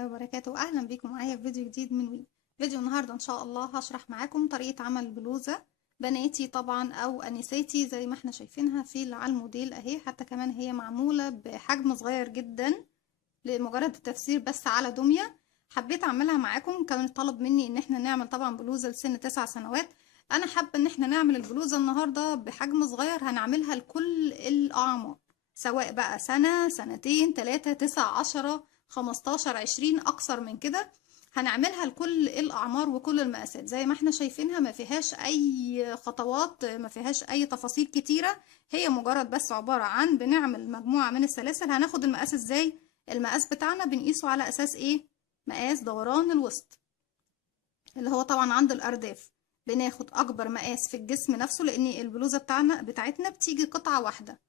الله وبركاته. اهلا بيكم معايا في فيديو جديد من وي. فيديو النهارده ان شاء الله هشرح معاكم طريقه عمل بلوزه بناتي طبعا او انساتي زي ما احنا شايفينها على الموديل اهي. حتى كمان هي معموله بحجم صغير جدا لمجرد التفسير بس على دميه. حبيت اعملها معاكم، كان طلب مني ان احنا نعمل طبعا بلوزه لسن 9 سنوات. انا حابه ان احنا نعمل البلوزه النهارده بحجم صغير، هنعملها لكل الاعمار، سواء بقى سنة سنتين 3 9 10 15 20 اكثر من كده. هنعملها لكل الاعمار وكل المقاسات زي ما احنا شايفينها، ما فيهاش اي خطوات، ما فيهاش اي تفاصيل كتيرة. هي مجرد بس عبارة عن بنعمل مجموعة من السلاسل. هناخد المقاس ازاي؟ المقاس بتاعنا بنقيسه على اساس ايه؟ مقاس دوران الوسط اللي هو طبعا عند الارداف. بناخد اكبر مقاس في الجسم نفسه، لان البلوزة بتاعتنا بتيجي قطعة واحدة،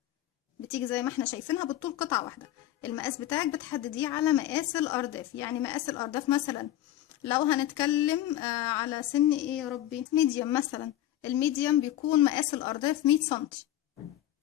بتيجي زي ما احنا شايفينها بالطول قطعة واحدة. المقاس بتاعك بتحدديه على مقاس الأرداف. يعني مقاس الأرداف مثلا لو هنتكلم على سن ايه يا ربي، ميديم مثلا. الميديم بيكون مقاس الأرداف 100 سنتي،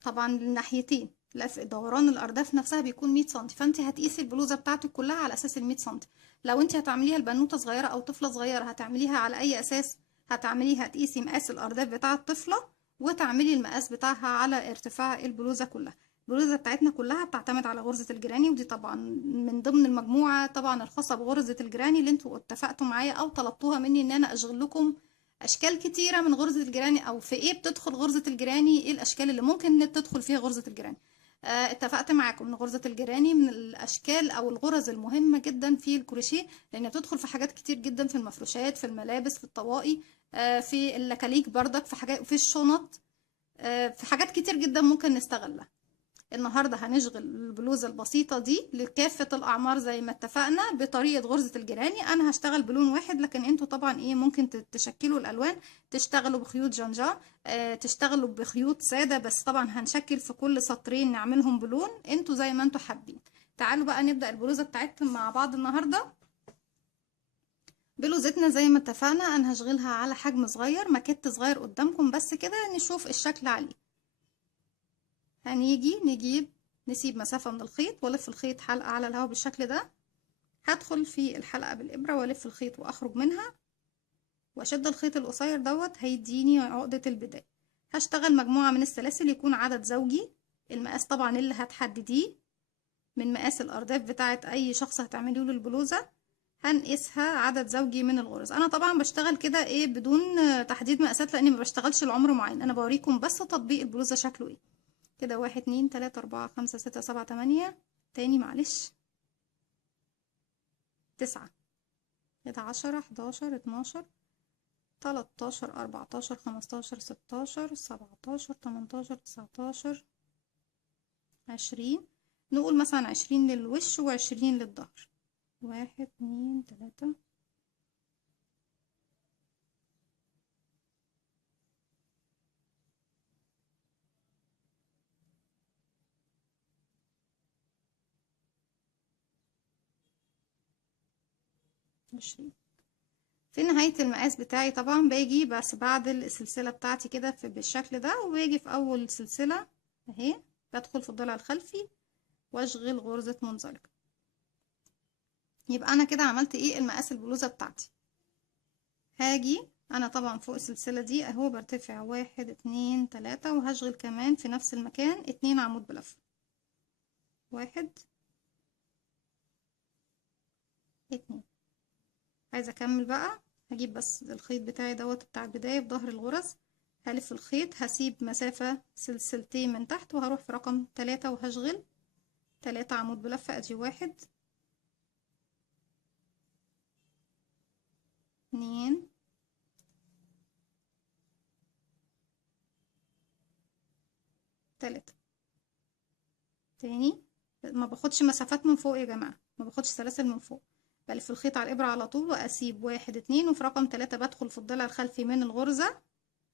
طبعا الناحيتين، لا في دوران الأرداف نفسها بيكون 100 سنتي. فانت هتقيسي البلوزة بتاعتك كلها على أساس ال 100 سنتي. لو انت هتعمليها لبنوتة صغيرة أو طفلة صغيرة هتعمليها على أي أساس؟ هتقيسي مقاس الأرداف بتاع الطفلة وتعملي المقاس بتاعها على ارتفاع البلوزة كلها. البلوزة بتاعتنا كلها بتعتمد على غرزة الجراني، ودي طبعا من ضمن المجموعة طبعا الخاصة بغرزة الجراني اللي انتوا اتفقتوا معايا او طلبتوها مني ان انا اشغل لكم اشكال كتيرة من غرزة الجراني، او في ايه بتدخل غرزة الجراني، ايه الاشكال اللي ممكن ان تدخل فيها غرزة الجراني. اتفقت معاكم ان غرزة الجراني من الاشكال او الغرز المهمة جدا في الكروشيه، لان بتدخل في حاجات كتير جدا، في المفروشات، في الملابس، في الطواقي، في اللكاليك بردك، في حاجات، في الشنط، في حاجات كتير جدا ممكن نستغلها. النهاردة هنشغل البلوزة البسيطة دي لكافة الأعمار زي ما اتفقنا بطريقة غرزة الجيراني. أنا هشتغل بلون واحد، لكن انتوا طبعا ايه ممكن تشكلوا الألوان، تشتغلوا بخيوط جنجان، تشتغلوا بخيوط سادة، بس طبعا هنشكل في كل سطرين نعملهم بلون، انتوا زي ما انتوا حابين. تعالوا بقى نبدأ البلوزة بتاعتنا مع بعض النهاردة. بلوزتنا زي ما اتفقنا أنا هشغلها على حجم صغير، ماكيت صغير قدامكم بس كده نشوف الشكل عليه. نجيب نسيب مسافة من الخيط والف الخيط حلقة على الهواء بالشكل ده. هدخل في الحلقة بالإبرة والف الخيط واخرج منها واشد الخيط القصير دوت، هيديني عقدة البداية. هشتغل مجموعة من السلاسل يكون عدد زوجي. المقاس طبعا اللي هتحدديه من مقاس الأرداف بتاعت أي شخص هتعمليه له البلوزة، هنقيسها عدد زوجي من الغرز. أنا طبعا بشتغل كده ايه بدون تحديد مقاسات، لأني ما بشتغلش العمر معين، أنا بوريكم بس تطبيق البلوزة شكله ايه. كده 1 2 3 4 5 6 7 8، تاني معلش، 9، كده 10 11 12 13 14 15 16 17 18 19 20. نقول مثلا 20 للوش و20 للظهر. 1 2 3 20. في نهاية المقاس بتاعي طبعا باجي بس بعد السلسلة بتاعتي كده بالشكل ده، وباجي في أول سلسلة اهي بدخل في الضلع الخلفي واشغل غرزة منزلقة. يبقى انا كده عملت ايه المقاس البلوزة بتاعتي. هاجي انا طبعا فوق السلسلة دي اهو برتفع 1 2 3، وهشغل كمان في نفس المكان 2 عمود بلفة. 1 2. عايزة اكمل بقى، هجيب بس الخيط بتاعي دوت بتاع البداية في ظهر الغرز، هلف الخيط، هسيب مسافة سلسلتين من تحت، وهروح في رقم 3 وهشغل 3 عمود بلفة. ادي 1 2 3. تاني، ما باخدش مسافات من فوق يا جماعة، ما باخدش سلاسل من فوق، بلف الخيط على الإبرة على طول وأسيب 1 2، وفي رقم 3 بدخل في الضلع الخلفي من الغرزة،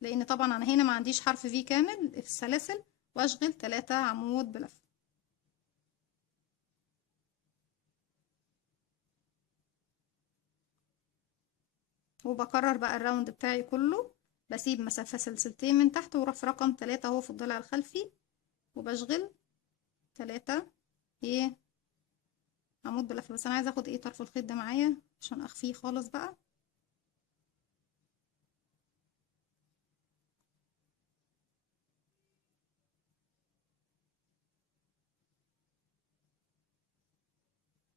لأن طبعا أنا هنا ما عنديش حرف في كامل في السلاسل، وأشغل 3 عمود بلف. وبكرر بقى الراوند بتاعي كله، بسيب مسافة سلسلتين من تحت واروح في رقم 3 اهو في الضلع الخلفي، وبشغل 3 ايه عمود بلفة. بس انا عايزه اخد ايه طرف الخيط ده معايا عشان اخفيه خالص بقى.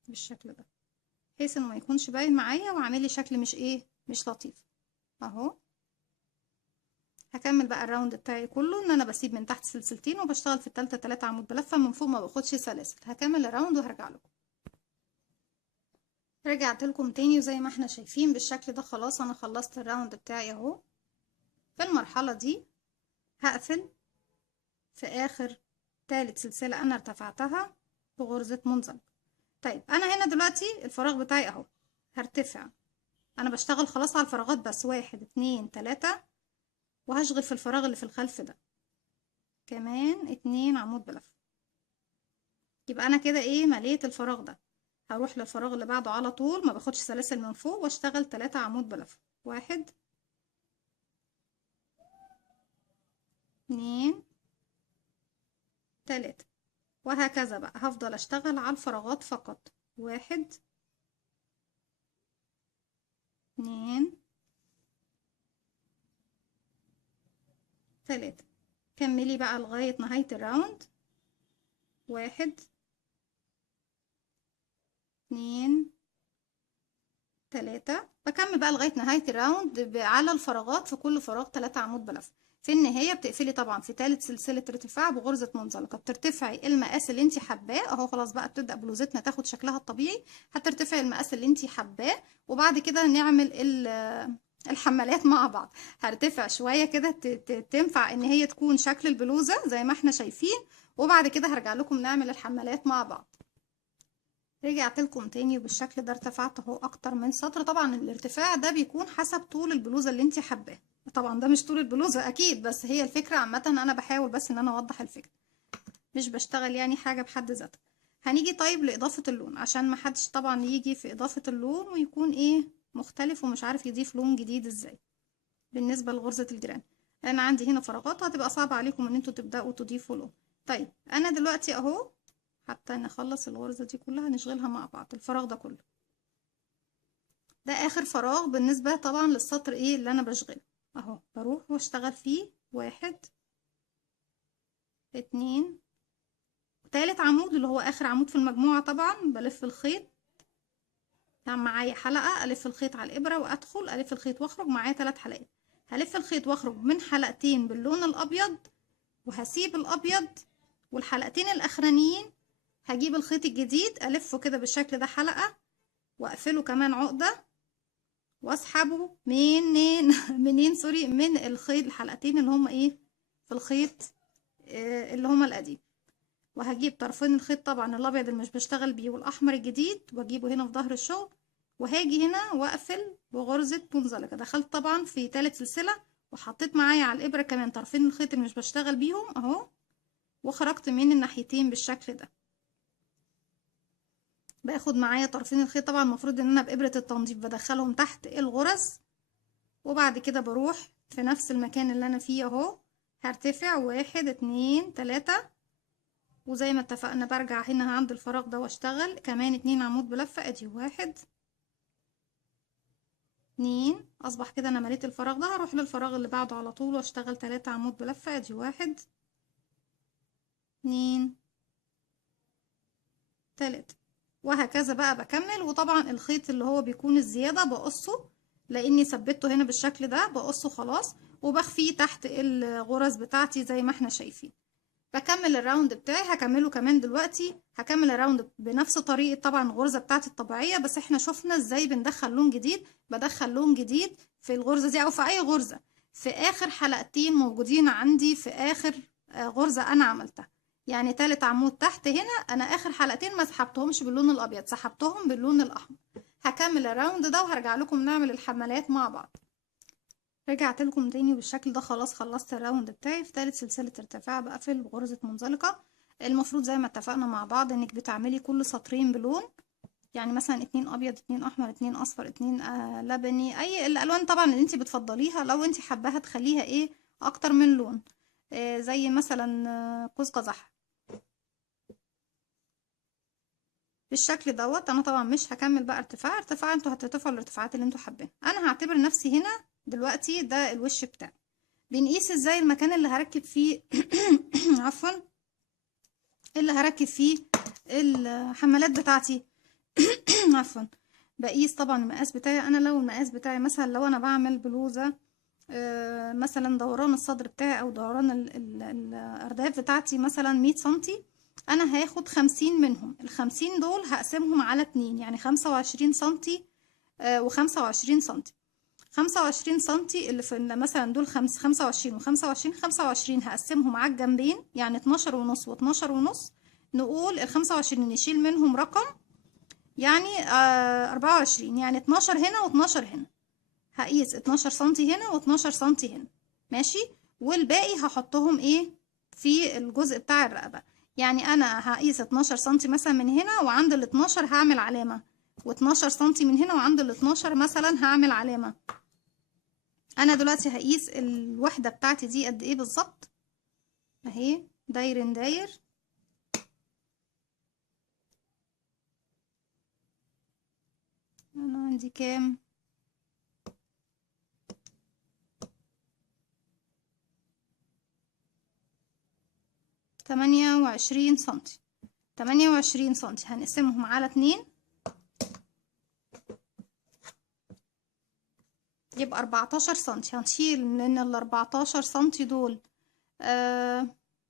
بالشكل ده بحيث انه ما يكونش باين معايا وعامل لي شكل مش ايه، مش لطيف اهو. هكمل بقى الراوند بتاعي كله ان انا بسيب من تحت سلسلتين وبشتغل في التالتة 3 عمود بلفة، من فوق ما باخدش سلاسل. هكمل الراوند وهرجع لكم. رجعت لكم تاني وزي ما احنا شايفين بالشكل ده خلاص انا خلصت الراوند بتاعي اهو. في المرحلة دي هقفل في اخر تالت سلسلة انا ارتفعتها بغرزة منزلقة. طيب انا هنا دلوقتي الفراغ بتاعي اهو، هرتفع. انا بشتغل خلاص على الفراغات بس، 1 2 3، وهشغل في الفراغ اللي في الخلف ده كمان 2 عمود بلفة. يبقى انا كده ايه، مليت الفراغ ده. هروح للفراغ اللي بعده على طول، ما باخدش سلاسل من فوق، واشتغل 3 عمود بلفة. 1 2 3، وهكذا بقى هفضل اشتغل على الفراغات فقط. 1 2 3. كملي بقى لغاية نهاية الراوند. 1 2 3. بكمل بقى لغاية نهاية الراوند على الفراغات، في كل فراغ 3 عمود بلفة. في النهاية بتقفلي طبعا في تالت سلسلة ارتفاع بغرزة منزلقة، بترتفعي المقاس اللي انت حباه اهو. خلاص بقى بتبدأ بلوزتنا تاخد شكلها الطبيعي. هترتفعي المقاس اللي انت حباه، وبعد كده نعمل الحمالات مع بعض. هرتفع شوية كده تنفع ان هي تكون شكل البلوزة زي ما احنا شايفين، وبعد كده هرجع لكم نعمل الحمالات مع بعض. رجعت لكم تاني وبالشكل ده ارتفعت اهو اكتر من سطر. طبعا الارتفاع ده بيكون حسب طول البلوزه اللي انت حباه، طبعا ده مش طول البلوزه اكيد، بس هي الفكره عامه. انا بحاول بس ان انا اوضح الفكره، مش بشتغل يعني حاجه بحد ذاتها. هنيجي طيب لاضافه اللون، عشان ما حدش طبعا يجي في اضافه اللون ويكون ايه مختلف ومش عارف يضيف لون جديد ازاي. بالنسبه لغرزه الجيران، انا عندي هنا فراغات هتبقى صعبه عليكم ان انتوا تبداوا تضيفوا لون. طيب انا دلوقتي اهو، حتى نخلص الغرزة دي كلها نشغلها مع بعض. الفراغ ده كله ده اخر فراغ بالنسبة طبعا للسطر ايه اللي انا بشغله اهو. بروح واشتغل فيه 1 2. تالت عمود اللي هو اخر عمود في المجموعة طبعا بلف الخيط. يعني معايا حلقة، الف الخيط على الابرة وادخل الف الخيط واخرج. معايا 3 حلقات، هلف الخيط واخرج من حلقتين باللون الابيض، وهسيب الابيض، والحلقتين الاخرانيين هجيب الخيط الجديد الفه كده بالشكل ده حلقة، واقفله كمان عقدة، واسحبه منين منين سوري، من الخيط الحلقتين اللي هما ايه في الخيط اللي هما القديم. وهجيب طرفين الخيط طبعا الابيض اللي مش بشتغل بيه والاحمر الجديد، واجيبه هنا في ظهر الشغل، وهاجي هنا واقفل بغرزة منزلقة. دخلت طبعا في تالت سلسلة، وحطيت معايا على الابرة كمان طرفين الخيط اللي مش بشتغل بيهم اهو، وخرجت من الناحيتين بالشكل ده. باخد معايا طرفين الخيط طبعا المفروض ان انا بابرة التنظيف بدخلهم تحت الغرز، وبعد كده بروح في نفس المكان اللي انا فيه اهو. هرتفع 1 2 3، وزي ما اتفقنا برجع هنا عند الفراغ ده واشتغل كمان 2 عمود بلفة. ادي 1 2، اصبح كده انا مليت الفراغ ده. هروح للفراغ اللي بعده على طول واشتغل 3 عمود بلفة. ادي 1 2 3، وهكذا بقى بكمل. وطبعا الخيط اللي هو بيكون الزيادة بقصه، لاني ثبته هنا بالشكل ده بقصه خلاص، وبخفيه تحت الغرز بتاعتي زي ما احنا شايفين. بكمل الراوند بتاعي، هكمله كمان دلوقتي. هكمل الراوند بنفس طريقة طبعا الغرزة بتاعتي الطبيعية، بس احنا شفنا ازاي بندخل لون جديد. بدخل لون جديد في الغرزة دي او في اي غرزة في اخر حلقتين موجودين عندي في اخر غرزة انا عملتها. يعني تالت عمود تحت هنا انا اخر حلقتين ما سحبتهمش باللون الابيض، سحبتهم باللون الاحمر. هكمل الراوند ده وهرجع لكم نعمل الحملات مع بعض. رجعت لكم تاني بالشكل ده خلاص خلصت الراوند بتاعي. في تالت سلسلة ارتفاع بقفل بغرزة منزلقة. المفروض زي ما اتفقنا مع بعض انك بتعملي كل سطرين بلون، يعني مثلا 2 ابيض 2 احمر 2 اصفر 2 لبني، اي الالوان طبعا اللي انت بتفضليها. لو انت حباها تخليها ايه اكتر من لون، زي مثلا قوس قزح. بالشكل دوت. انا طبعا مش هكمل بقى ارتفاع انتوا هترتفعوا الارتفاعات اللي انتوا حابينها. انا هعتبر نفسي هنا دلوقتي ده الوش بتاعي. بنقيس ازاي المكان اللي هركب فيه عفوا، اللي هركب فيه الحمالات بتاعتي عفوا. بقيس طبعا المقاس بتاعي. انا لو المقاس بتاعي مثلا لو انا بعمل بلوزة مثلا دوران الصدر بتاعي او دوران الارداف بتاعتي مثلا 100 سنتي، انا هاخد 50 منهم. ال50 دول هقسمهم على 2، يعني 25 سنتي و25 سنتي. 25 سنتي اللي في مثلا دول 25 و25، 25 هقسمهم على الجنبين يعني 12 ونص و12 ونص. نقول ال25 نشيل منهم رقم يعني 24، يعني 12 هنا و12 هنا. هقيس 12 سنتي هنا و12 سنتي هنا، ماشي. والباقي هحطهم ايه في الجزء بتاع الرقبة. يعني انا هقيس 12 سنتي مثلا من هنا، وعند ال 12 هعمل علامة، و12 سنتي من هنا وعند ال 12 مثلا هعمل علامة. انا دلوقتي هقيس الوحدة بتاعتي دي قد ايه بالظبط اهي، داير داير. انا عندي كام؟ 28 سنتي. 28 سنتي هنقسمهم على 2 يبقى 14 سنتي. هنشيل من ال14 سنتي دول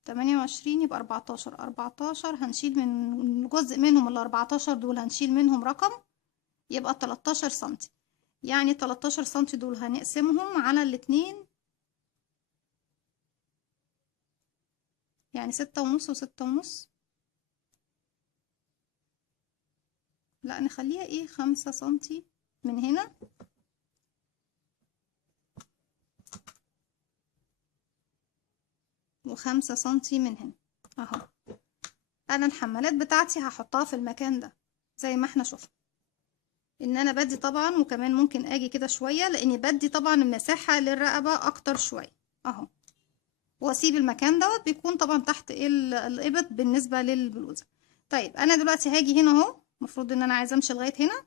28 يبقى 14 هنشيل من جزء منهم ال14 دول، هنشيل منهم رقم يبقى 13 سنتي. يعني 13 سنتي دول هنقسمهم على الاتنين، يعني 6.5 و6.5. لا نخليها ايه 5 سنتي من هنا و5 سنتي من هنا اهو. انا الحمالات بتاعتي هحطها في المكان ده زي ما احنا شفنا ان انا بدي طبعا، وكمان ممكن اجي كده شوية لاني بدي طبعا المساحة للرقبة اكتر شوية اهو. واسيب المكان دوت بيكون طبعا تحت الابط بالنسبة للبلوزة. طيب انا دلوقتي هاجي هنا اهو، المفروض ان انا عايزة امشي لغاية هنا،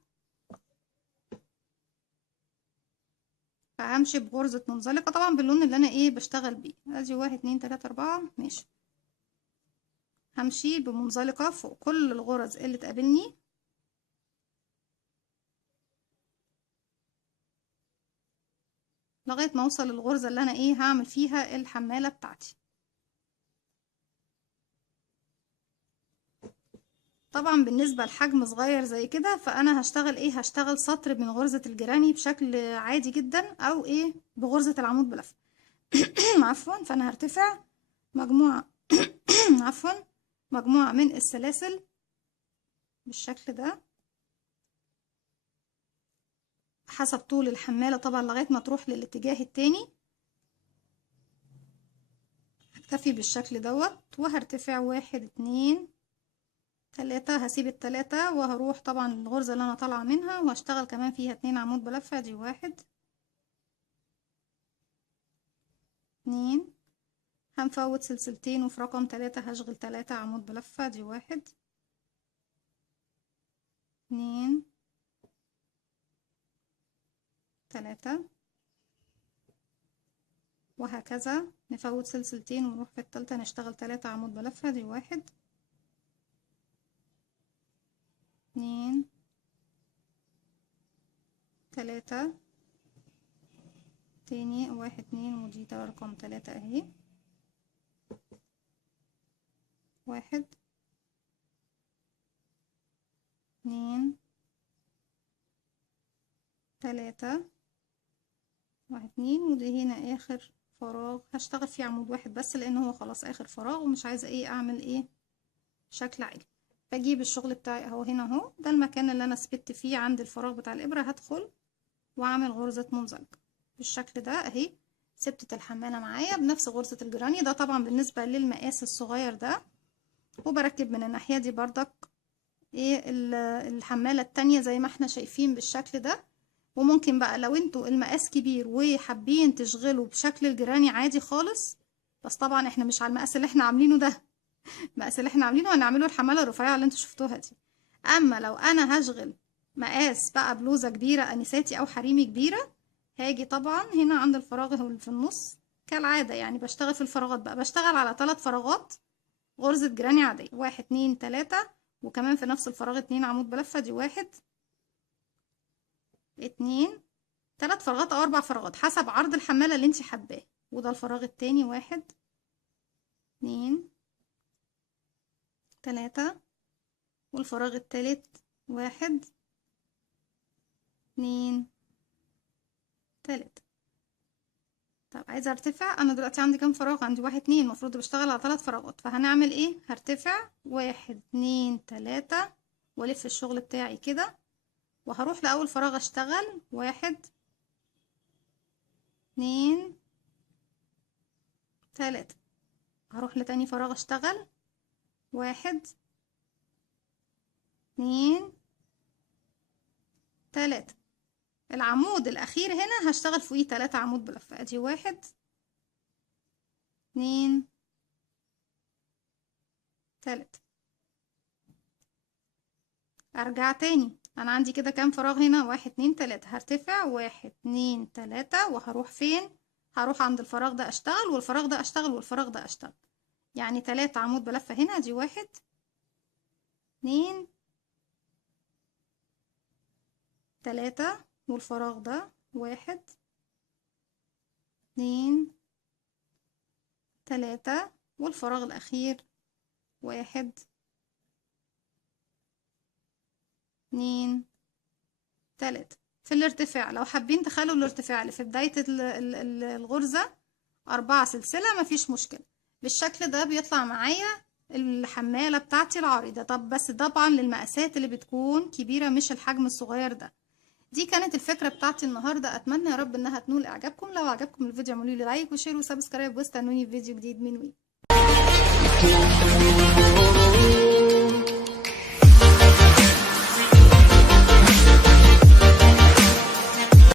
فهمشي بغرزة منزلقة طبعا باللون اللي انا ايه بشتغل بيه. ادي 1 2 3 4 ماشي. همشي بمنزلقة فوق كل الغرز اللي تقابلني لغاية ما اوصل للغرزة اللي انا ايه هعمل فيها الحمالة بتاعتي. طبعا بالنسبة لحجم صغير زي كده فانا هشتغل ايه، هشتغل سطر من غرزة الجراني بشكل عادي جدا، او ايه بغرزة العمود بلف عفوا. فانا هرتفع مجموعة عفوا مجموعة من السلاسل بالشكل ده حسب طول الحمالة طبعا لغاية ما تروح للاتجاه التاني. هكتفي بالشكل دوت وهرتفع 1 2 3. هسيب ال3 وهروح طبعا الغرزة اللي انا طالعة منها وهشتغل كمان فيها 2 عمود بلفة. دي 1 2. هنفوت سلسلتين وفي رقم 3 هشغل 3 عمود بلفة. دي 1 2 3 وهكذا. نفوت سلسلتين ونروح في التالتة نشتغل 3 عمود بلفة. دي 1 2 3 تاني 1 2 ودي ده رقم 3 اهي. 1 2 3 1 2 ودي هنا اخر فراغ هشتغل فيه عمود واحد بس لان هو خلاص اخر فراغ ومش عايزة ايه اعمل ايه شكل عالي. بجيب الشغل بتاعي اهو هنا اهو، ده المكان اللي انا ثبت فيه عند الفراغ بتاع الابرة. هدخل واعمل غرزة منزلقة بالشكل ده اهي. ثبتت الحمالة معايا بنفس غرزة الجراني ده طبعا بالنسبة للمقاس الصغير ده. وبركب من الناحية دي بردك ايه الحمالة التانية زي ما احنا شايفين بالشكل ده. وممكن بقى لو انتوا المقاس كبير وحابين تشغلوا بشكل الجراني عادي خالص، بس طبعا احنا مش على المقاس اللي احنا عاملينه ده. المقاس اللي احنا عاملينه هنعمله الحمالة الرفيعة اللي انتوا شفتوها دي. اما لو انا هشغل مقاس بقى بلوزة كبيرة انساتي او حريمي كبيرة، هاجي طبعا هنا عند الفراغ اللي في النص كالعادة، يعني بشتغل في الفراغات بقى، بشتغل على 3 فراغات غرزة جراني عادية، 1 2 3، وكمان في نفس الفراغ 2 عمود بلفة، دي 1 2، 3 فراغات او 4 فراغات حسب عرض الحمالة اللي انتي حباه. وده الفراغ التاني، 1 2 3، والفراغ التالت 1 2 3. طب عايزة ارتفع، انا دلوقتي عندي كام فراغ؟ عندي 1 2، المفروض بشتغل على 3 فراغات، فهنعمل ايه؟ هرتفع 1 2 3 والف الشغل بتاعي كده، وهروح لاول فراغ اشتغل 1 2 3، هروح لتاني فراغ اشتغل 1 2 3. العمود الاخير هنا هشتغل فوقيه 3 عمود بلفة، ادي 1 2 3. ارجع تاني، انا عندي كده كام فراغ هنا؟ 1 2 3. هرتفع 1 2 3، وهروح فين؟ هروح عند الفراغ ده اشتغل، والفراغ ده اشتغل، والفراغ ده اشتغل، يعني 3 عمود بلفة هنا، دي 1 2 3، والفراغ ده 1 2 3، والفراغ الاخير 1 2 3. في الارتفاع لو حابين تخلوا الارتفاع اللي في بداية الغرزة 4 سلسلة مفيش مشكلة، بالشكل ده بيطلع معايا الحمالة بتاعتي العريضة. طب بس طبعا للمقاسات اللي بتكون كبيرة، مش الحجم الصغير ده. دي كانت الفكرة بتاعتي النهاردة، اتمنى يا رب انها تنول اعجابكم. لو عجبكم الفيديو اعملوا لي لايك وشير وسبسكرايب، واستنوني في فيديو جديد من وي.